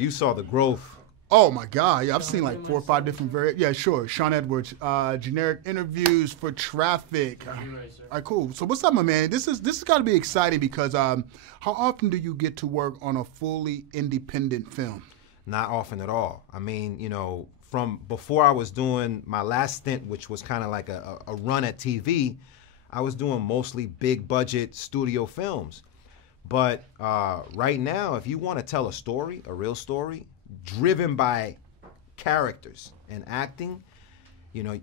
You saw the growth. Oh my God! Yeah, I've seen like 4 or 5 different Yeah, sure. Sean Edwards, generic interviews for Traffik. All right, cool. So what's up, my man? This has got to be exciting because how often do you get to work on a fully independent film? Not often at all. I mean, you know, from before I was doing my last stint, which was kind of like a run at TV, I was doing mostly big budget studio films. But right now, if you want to tell a story, a real story, driven by characters and acting, you know,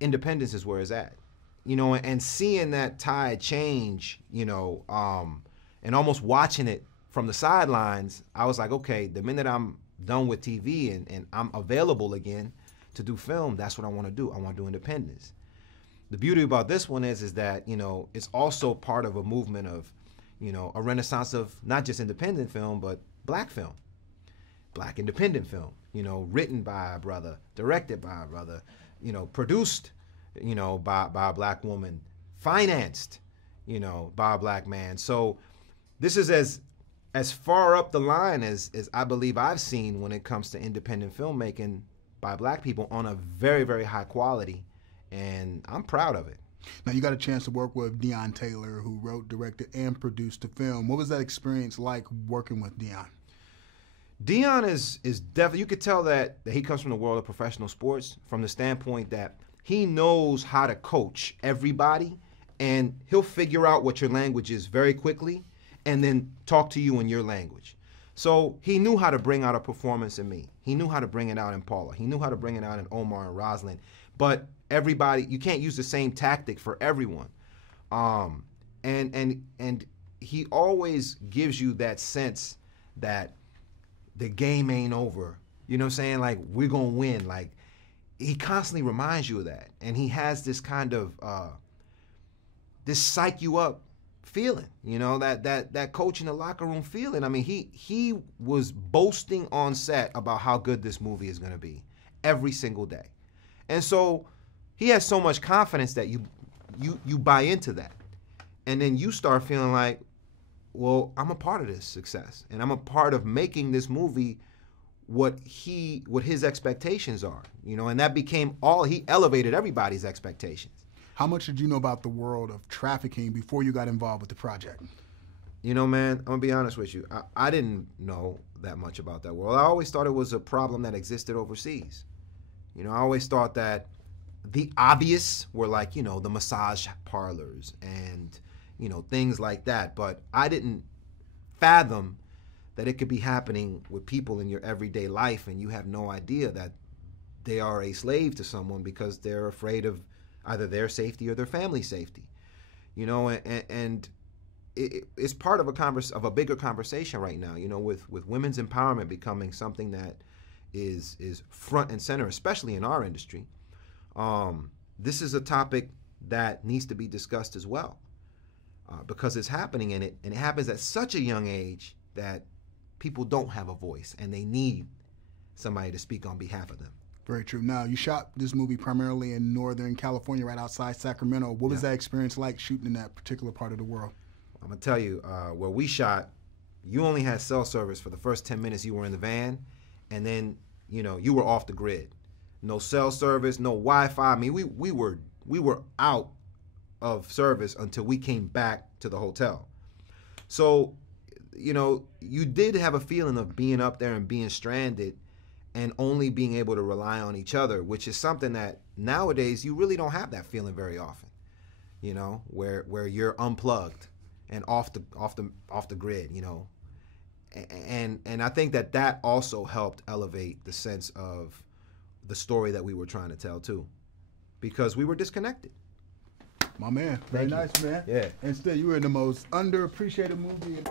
independence is where it's at. You know, and seeing that tide change, you know, and almost watching it from the sidelines, I was like, okay, the minute I'm done with TV and I'm available again to do film, that's what I want to do. I want to do independence. The beauty about this one is that, you know, it's also part of a movement of, you know, a renaissance of not just independent film, but black film, black independent film, you know, written by a brother, directed by a brother, you know, produced, you know, by a black woman, financed, you know, by a black man. So this is as far up the line as I believe I've seen when it comes to independent filmmaking by black people on a very, very high quality, and I'm proud of it. Now, you got a chance to work with Deon Taylor, who wrote, directed, and produced the film. What was that experience like working with Deon? Deon is definitely, you could tell that he comes from the world of professional sports from the standpoint that he knows how to coach everybody, and he'll figure out what your language is very quickly and then talk to you in your language. So he knew how to bring out a performance in me. He knew how to bring it out in Paula. He knew how to bring it out in Omar and Rosalind. But everybody, you can't use the same tactic for everyone. And he always gives you that sense that the game ain't over. You know what I'm saying? Like, we're gonna win. Like, he constantly reminds you of that. And he has this kind of this psych you up feeling, you know, that coach in the locker room feeling. I mean, he was boasting on set about how good this movie is gonna be every single day. And so he has so much confidence that you buy into that. And then you start feeling like, well, I'm a part of this success, and I'm a part of making this movie what his expectations are, you know, and that became he elevated everybody's expectations. How much did you know about the world of trafficking before you got involved with the project? You know, man, I'm gonna be honest with you. I didn't know that much about that world. I always thought it was a problem that existed overseas. You know, I always thought that the obvious were like, you know, the massage parlors and, you know, things like that. But I didn't fathom that it could be happening with people in your everyday life, and you have no idea that they are a slave to someone because they're afraid of either their safety or their family's safety. You know, and it's part of a bigger conversation right now, you know, with women's empowerment becoming something that is front and center, especially in our industry. This is a topic that needs to be discussed as well, because it's happening, and it happens at such a young age that people don't have a voice, and they need somebody to speak on behalf of them. Very true. Now, you shot this movie primarily in Northern California, right outside Sacramento. What was that experience like shooting in that particular part of the world? I'm gonna tell you, where we shot, you only had cell service for the first 10 minutes you were in the van, and then, you know, you were off the grid. No cell service, no Wi-Fi. I mean, we were out of service until we came back to the hotel. So, you know, you did have a feeling of being up there and being stranded and only being able to rely on each other, which is something that nowadays you really don't have that feeling very often. You know, where you're unplugged and off the grid, you know. And I think that also helped elevate the sense of the story that we were trying to tell too, because we were disconnected. My man, very nice, man. Yeah. And still, you were in the most underappreciated movie.